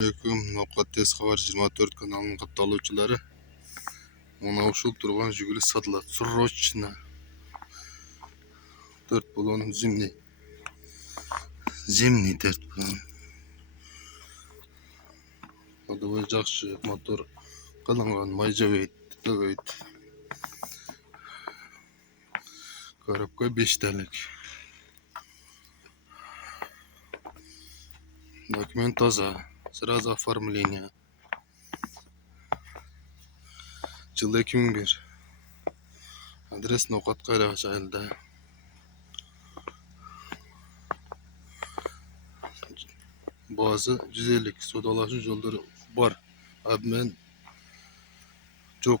Assalamualaikum, Muqaddes Xabar 24 kanalının qattalıqçıları. Ona ушул turgan Жигули сатылат. Срочно. 4 баллон зимний. Зимний 4 баллон. Ходовой жақсы, мотор қаланған, майжабейт, төгейт. Коробка 5 тәлік. Документ таза. Сразу оформление. Жыл 2001. Адрес Ноқат Қайрақ жайылда. Bazı 150 sodalaşın yolları var. Abmen çok.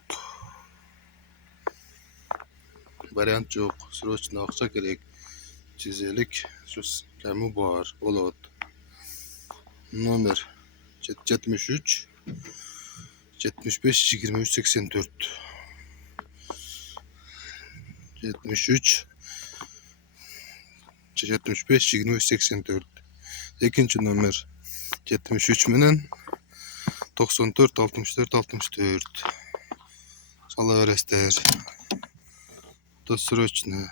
Variant yok. Sırasında akça gerek. 150 kemi var. Olot. Номер 73 75 23 84 73 75 23 84. İkinci номер 73 menen 94 64 64. Sala verester. Досрочно.